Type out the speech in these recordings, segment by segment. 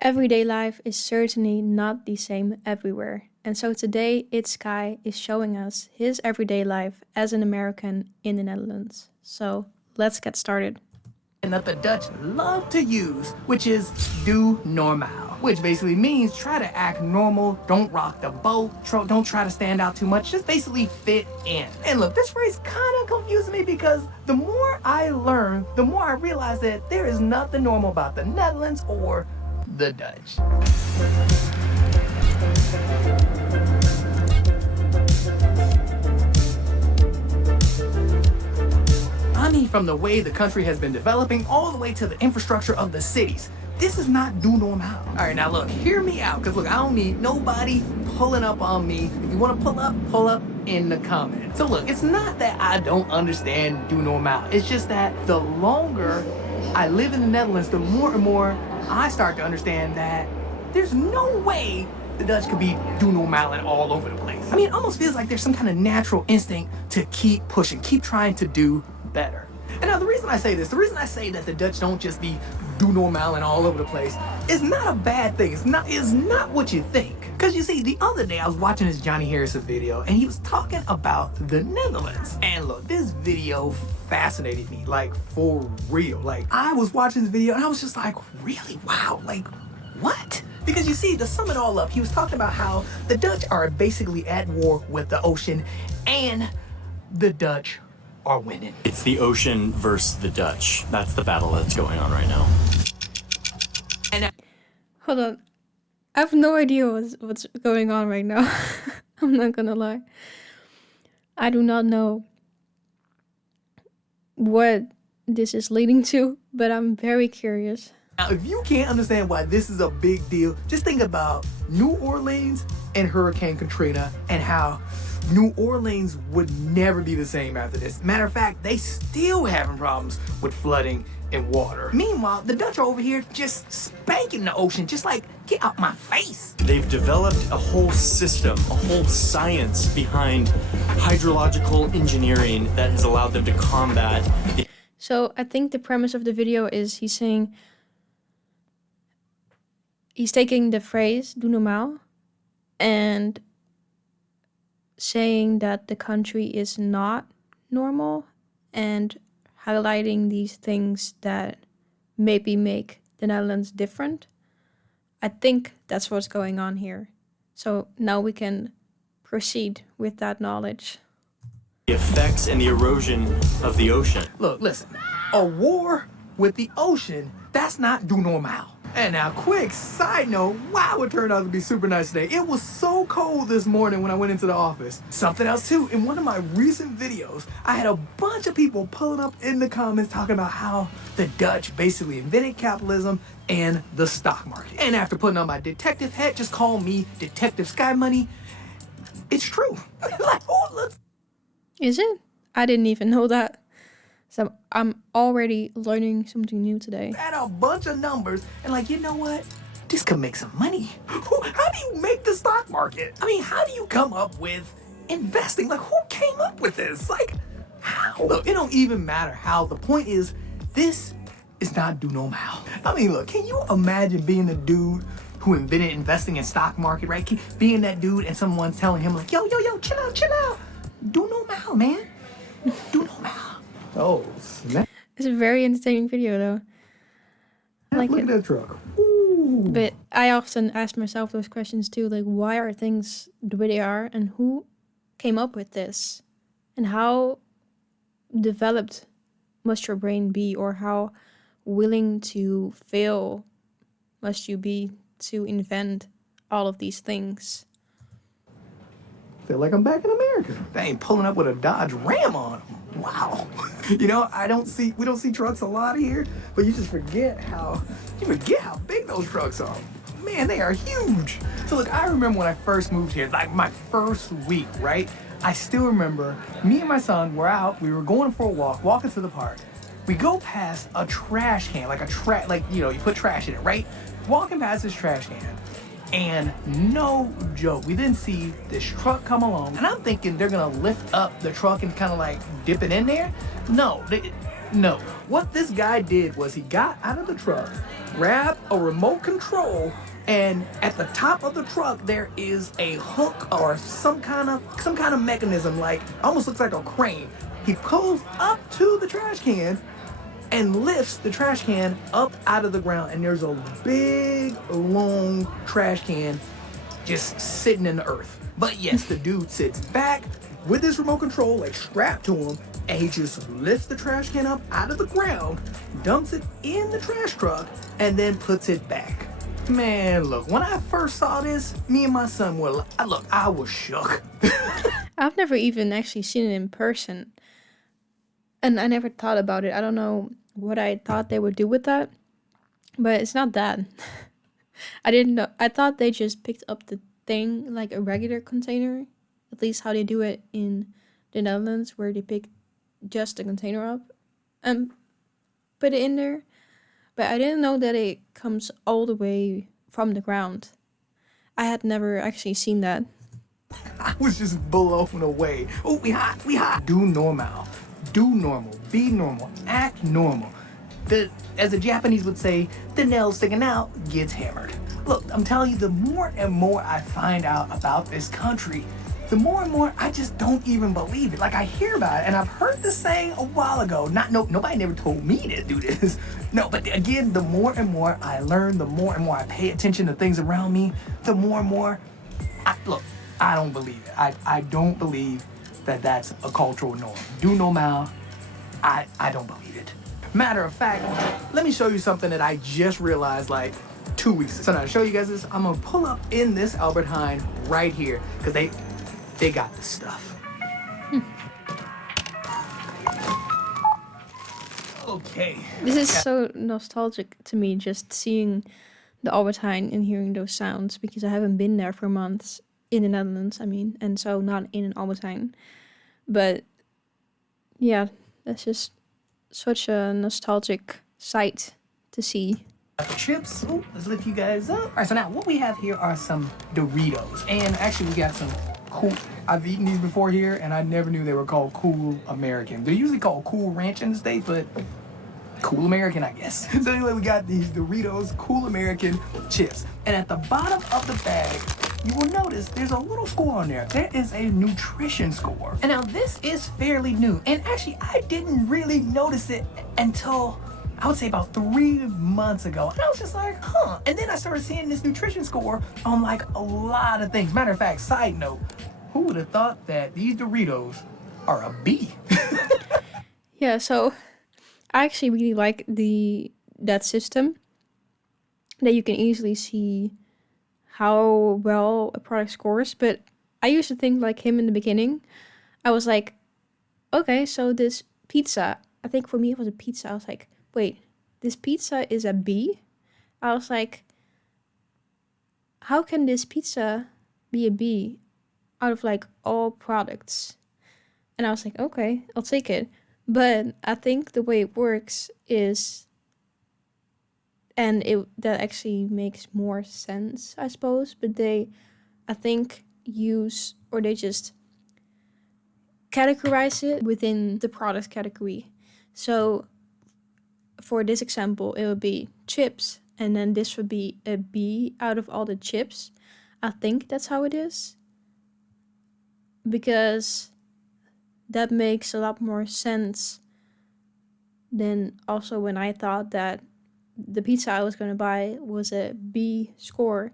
Everyday life is certainly not the same everywhere. And so today, It's Sky is showing us his everyday life as an American in the Netherlands. So let's get started. And that the Dutch love to use, which is Doe Normaal, which basically means try to act normal, don't rock the boat, don't try to stand out too much, just basically fit in. And look, this phrase kind of confuses me because the more I learn, the more I realize that there is nothing normal about the Netherlands or the Dutch. I mean, from the way the country has been developing all the way to the infrastructure of the cities. This is not Doe Normaal. All right, now look, hear me out, because look, I don't need nobody pulling up on me. If you want to pull up in the comments. So look, it's not that I don't understand Doe Normaal. It's just that the longer I live in the Netherlands, the more and more I start to understand that there's no way the Dutch could be Doe Normaal and all over the place. I mean, it almost feels like there's some kind of natural instinct to keep pushing, keep trying to do better. And now the reason I say this, the reason I say that the Dutch don't just be Doe Normaal and all over the place is not a bad thing. It's not what you think. Because you see, the other day I was watching this Johnny Harrison video and he was talking about the Netherlands. And look, this video fascinated me, like for real. Like I was watching this video and I was just like, really? Wow, like what? Because you see, to sum it all up, he was talking about how the Dutch are basically at war with the ocean and the Dutch are winning. It's the ocean versus the Dutch. That's the battle that's going on right now. And Hold on. I have no idea what's going on right now. I'm not gonna lie. I do not know what this is leading to, but I'm very curious. now, if you can't understand why this is a big deal, just think about New Orleans and Hurricane Katrina and how New Orleans would never be the same after this. Matter of fact, they still having problems with flooding and water. Meanwhile, the Dutch are over here just spanking the ocean, just like, get out my face. They've developed a whole system, a whole science behind hydrological engineering that has allowed them to combat. So I think the premise of the video is he's taking the phrase Doe Normaal and saying that the country is not normal and highlighting these things that maybe make the Netherlands different. I think that's what's going on here. So now we can proceed with that knowledge. The effects and the erosion of the ocean. Look, listen, a war with the ocean, that's not Doe Normaal. And now, quick side note, wow, it turned out to be super nice today. It was so cold this morning when I went into the office. Something else too, in one of my recent videos, I had a bunch of people pulling up in the comments talking about how the Dutch basically invented capitalism and the stock market. And after putting on my detective hat, just call me Detective Sky Money. It's true. Like, who looks? Is it? I didn't even know that. So I'm already learning something new today. Add a bunch of numbers and like, you know what? This could make some money. How do you make the stock market? I mean, how do you come up with investing? Like, who came up with this? Like, how? Look, it don't even matter how. The point is, this is not Doe Normaal. I mean, look, can you imagine being the dude who invented investing in stock market, right? Being that dude and someone's telling him like, yo, chill out. Doe Normaal, man. Doe Normaal. Oh, snap. It's a very entertaining video though. I like Look it. at that truck. Ooh. But I often ask myself those questions too, like why are things the way they are and who came up with this? And how developed must your brain be, or how willing to fail must you be to invent all of these things? Feel like I'm back in America. They ain't pulling up with a Dodge Ram on them. Wow. You know, we don't see trucks a lot here, but you forget how big those trucks are. Man, they are huge. So look, I remember when I first moved here, like my first week, right? I still remember me and my son were out, we were going for a walk, walking to the park. We go past a trash can, you put trash in it, right? Walking past this trash can. And no joke, we didn't see this truck come along. And I'm thinking they're gonna lift up the truck and kind of like dip it in there. No. What this guy did was he got out of the truck, grab a remote control, and at the top of the truck there is a hook or some kind of mechanism, like almost looks like a crane. He pulls up to the trash can and lifts the trash can up out of the ground, and there's a big long trash can just sitting in the earth. But yes, the dude sits back with his remote control like strapped to him, and he just lifts the trash can up out of the ground, dumps it in the trash truck, and then puts it back. Man, look, when I first saw this, me and my son were, I was shook. I've never even actually seen it in person. And I never thought about it. I don't know what I thought they would do with that. But it's not that. I didn't know. I thought they just picked up the thing like a regular container. At least how they do it in the Netherlands, where they pick just the container up and put it in there. But I didn't know that it comes all the way from the ground. I had never actually seen that. I was just blown away. Oh, we hot. Doe Normaal. Do normal. Be normal. Act normal. As the Japanese would say, the nail sticking out gets hammered. Look, I'm telling you, the more and more I find out about this country, the more and more I just don't even believe it. Like, I hear about it, and I've heard this saying a while ago. Nobody never told me to do this. No, but again, the more and more I learn, the more and more I pay attention to things around me, the more and more, I don't believe it. I don't believe that that's a cultural norm. Do normal, I don't believe it. Matter of fact, let me show you something that I just realized like 2 weeks ago. So now to show you guys this, I'm gonna pull up in this Albert Heijn right here, because they got this stuff. Okay. This is so nostalgic to me, just seeing the Albert Heijn and hearing those sounds, because I haven't been there for months in the Netherlands, I mean, and so not in an Albert Heijn. But yeah, that's just such a nostalgic sight to see. Chips. Ooh, let's lift you guys up. All right, so now what we have here are some Doritos, and actually we got some cool. I've eaten these before here, and I never knew they were called Cool American. They're usually called Cool Ranch in the States, but Cool American, I guess. So anyway, we got these Doritos Cool American chips, and at the bottom of the bag, you will notice there's a little score on there. There is a nutrition score. And now this is fairly new, and actually I didn't really notice it until I would say about 3 months ago. And I was just like, huh. And then I started seeing this nutrition score on like a lot of things. Matter of fact, side note, who would have thought that these Doritos are a B? Yeah, so I actually really like that system, that you can easily see how well a product scores. But I used to think like him in the beginning. I was like, okay, so this pizza, I think for me it was a pizza. I was like, wait, this pizza is a B? I was like, how can this pizza be a B out of like all products? And I was like, okay, I'll take it. But I think the way it works is, and that actually makes more sense, I suppose, but they just categorize it within the product category. So for this example, it would be chips, and then this would be a B out of all the chips. I think that's how it is, because that makes a lot more sense than also when I thought that the pizza I was going to buy was a B score.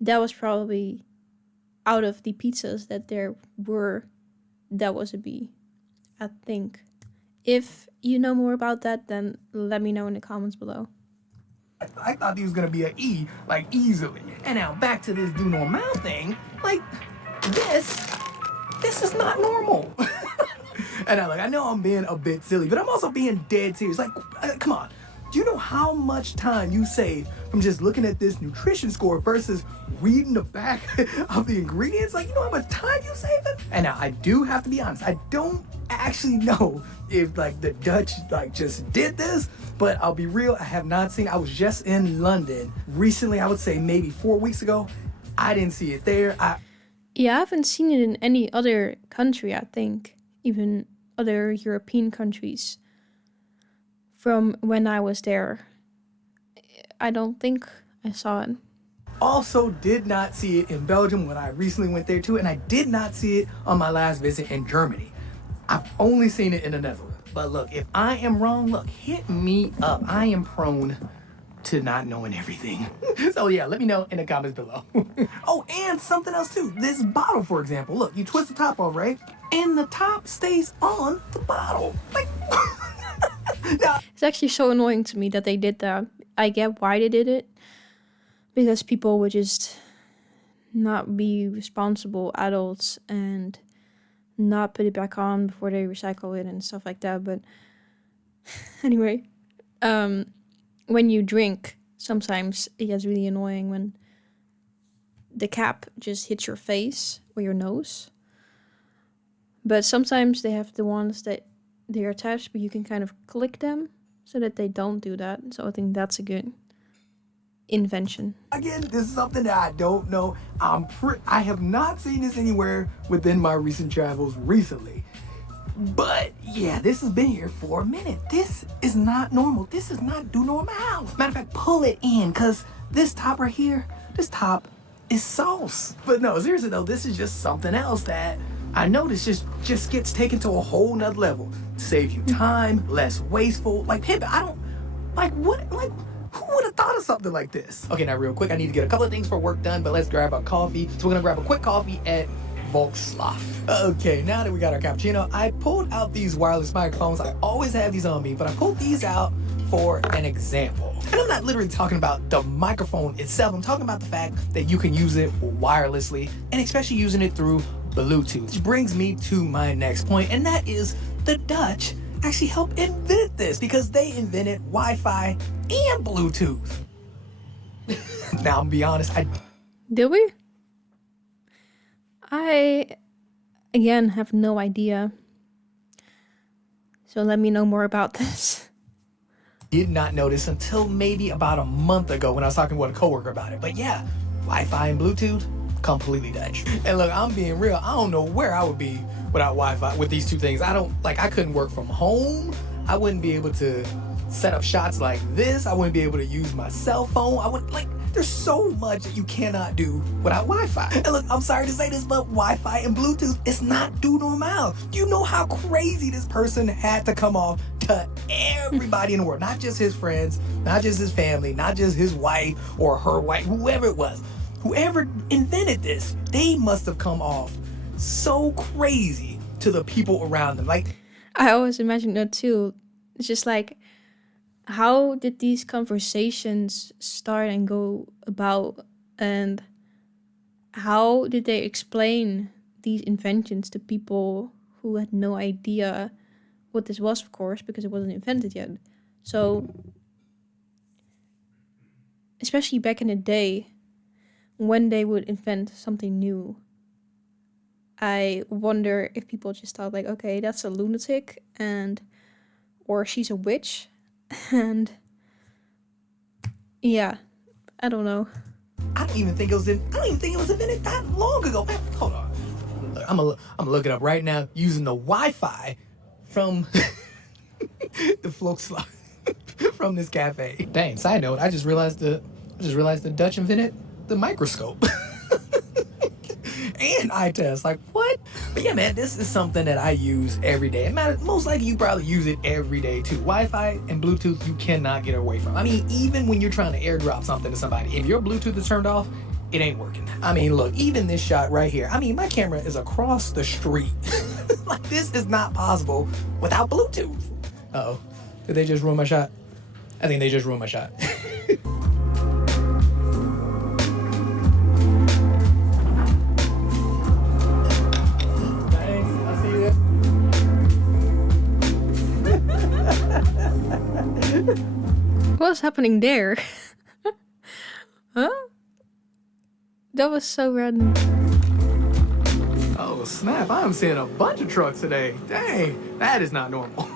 That was probably out of the pizzas that there were, that was a B, I think. If you know more about that, then let me know in the comments below. I thought he was gonna be an E, like easily. And now back to this Doe Normaal thing, like this is not normal. And I know I'm being a bit silly, but I'm also being dead serious. Like, come on. Do you know how much time you save from just looking at this nutrition score versus reading the back of the ingredients? Like, you know how much time you save it? And now I do have to be honest, I don't actually know if like the Dutch like just did this, but I'll be real, I have not seen. I was just in London recently, I would say maybe 4 weeks ago. I didn't see it there. Yeah, I haven't seen it in any other country, I think, even other European countries from when I was there. I don't think I saw it. Also did not see it in Belgium when I recently went there too, and I did not see it on my last visit in Germany. I've only seen it in the Netherlands. But look, if I am wrong, look, hit me up. I am prone to not knowing everything. So yeah, let me know in the comments below. Oh, and something else too. This bottle, for example, look, you twist the top off, right? And the top stays on the bottle. Like, now, It's actually so annoying to me that they did that. I get why they did it, because people would just not be responsible adults and not put it back on before they recycle it and stuff like that. But anyway, when you drink, sometimes it gets really annoying when the cap just hits your face or your nose. But sometimes they have the ones that they're attached, but you can kind of click them so that they don't do that. So I think that's a good invention. again, this is something that I don't know. I have not seen this anywhere within my recent travels recently. But yeah, this has been here for a minute. This is not normal. This is not Doe Normaal. Matter of fact, pull it in, because this top right here, this top is sauce. But no, seriously though, this is just something else that I noticed just gets taken to a whole nother level. Save you time, less wasteful. Like, Pip, I don't, like, what, like, who would have thought of something like this? Okay, now real quick, I need to get a couple of things for work done, but let's grab a coffee. So we're gonna grab a quick coffee at Volkswagen. Okay, now that we got our cappuccino, I pulled out these wireless microphones. I always have these on me, but I pulled these out for an example. And I'm not literally talking about the microphone itself. I'm talking about the fact that you can use it wirelessly, and especially using it through Bluetooth. Which brings me to my next point, and that is the Dutch actually helped invent this, because they invented Wi-Fi and Bluetooth. Now, I'm gonna be honest, Did we? I, again, have no idea. So let me know more about this. did not notice until maybe about a month ago when I was talking with a coworker about it. But yeah, Wi-Fi and Bluetooth, completely Dutch. And look, I'm being real, I don't know where I would be without Wi-Fi with these two things. I couldn't work from home. I wouldn't be able to set up shots like this. I wouldn't be able to use my cell phone. There's so much that you cannot do without Wi-Fi. And look, I'm sorry to say this, but Wi-Fi and Bluetooth is not Doe Normaal. Do you know how crazy this person had to come off to everybody in the world? Not just his friends, not just his family, not just his wife or her wife, whoever it was. Whoever invented this, they must have come off so crazy to the people around them. Like, I always imagine that too. It's just like, how did these conversations start and go about, and how did they explain these inventions to people who had no idea what this was, of course, because it wasn't invented yet. So, especially back in the day, when they would invent something new, I wonder if people just thought like, okay, that's a lunatic, or she's a witch. And yeah, I don't know. I don't even think it was invented that long ago. Man, hold on. Look, I'm gonna look it up right now using the Wi-Fi from the Volkswagen from this cafe. Dang, side note, I just realized the Dutch invented the microscope. And eye test, like what? But yeah, man, this is something that I use every day. Most likely you probably use it every day too. Wi-Fi and Bluetooth, you cannot get away from. I mean, even when you're trying to airdrop something to somebody, if your Bluetooth is turned off, it ain't working. I mean, look, even this shot right here. I mean, my camera is across the street. Like, this is not possible without Bluetooth. Uh-oh, did they just ruin my shot? I think they just ruined my shot. What's happening there? Huh? That was so random. Oh snap, I'm seeing a bunch of trucks today. Dang, that is not normal.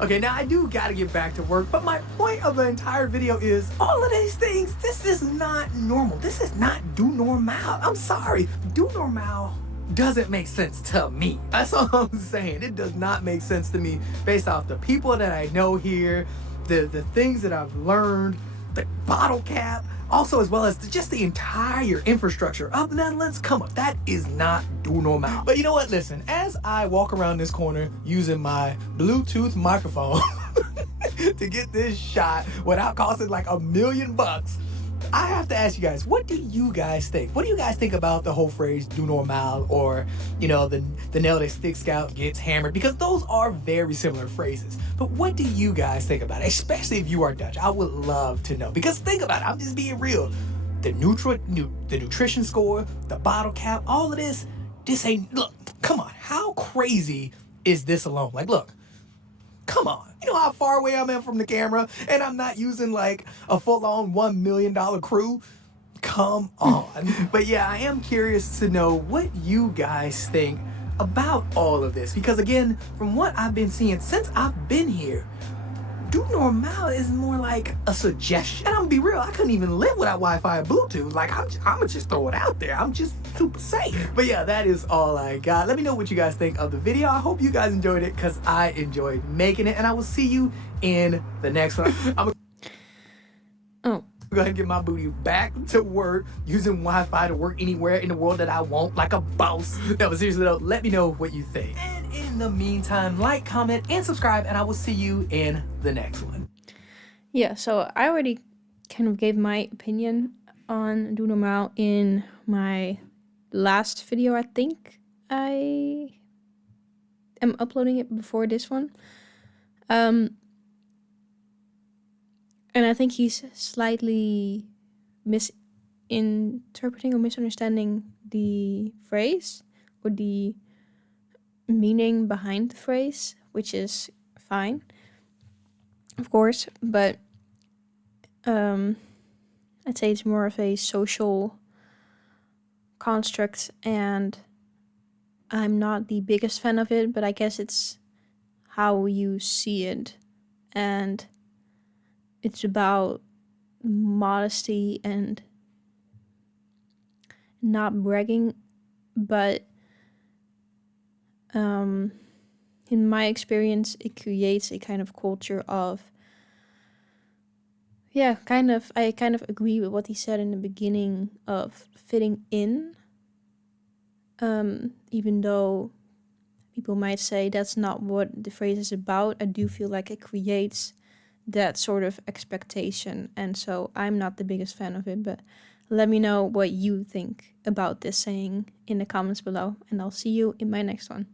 Okay, now I do gotta get back to work, but my point of the entire video is all of these things, this is not normal. This is not Doe Normaal. I'm sorry, Doe Normaal doesn't make sense to me. That's all I'm saying. It does not make sense to me based off the people that I know here, the things that I've learned, the bottle cap, also as well as just the entire infrastructure of the Netherlands. Come on, that is not Doe Normaal. But you know what? Listen, as I walk around this corner using my Bluetooth microphone to get this shot without costing like $1 million, I have to ask you guys, what do you guys think? What do you guys think about the whole phrase Doe Normaal, or, you know, the nail that sticks out gets hammered? Because those are very similar phrases. But what do you guys think about it? Especially if you are Dutch. I would love to know. Because think about it, I'm just being real. The nutrition score, the bottle cap, all of this ain't, look, come on. How crazy is this alone? Like, look. Come on, you know how far away I'm at from the camera, and I'm not using like a full-on $1 million crew? Come on. But yeah, I am curious to know what you guys think about all of this, because again, from what I've been seeing since I've been here, Doe Normaal is more like a suggestion. And I'm gonna be real, I couldn't even live without Wi-Fi and Bluetooth. Like, I'm gonna just throw it out there. I'm just super safe. But yeah, that is all I got. Let me know what you guys think of the video. I hope you guys enjoyed it, because I enjoyed making it. And I will see you in the next one. I'm gonna go ahead and get my booty back to work using Wi-Fi to work anywhere in the world that I want, like a boss. No, but seriously though, let me know what you think. And in the meantime, like, comment, and subscribe, and I will see you in the next one. Yeah, so I already kind of gave my opinion on Doe Normaal in my last video. I think I am uploading it before this one. And I think he's slightly misinterpreting or misunderstanding the phrase or the meaning behind the phrase, which is fine, of course, but I'd say it's more of a social construct, and I'm not the biggest fan of it, but I guess it's how you see it, and it's about modesty and not bragging, but in my experience, it creates a kind of culture of, I kind of agree with what he said in the beginning of fitting in, even though people might say that's not what the phrase is about. I do feel like it creates that sort of expectation, and so I'm not the biggest fan of it, but let me know what you think about this saying in the comments below, and I'll see you in my next one.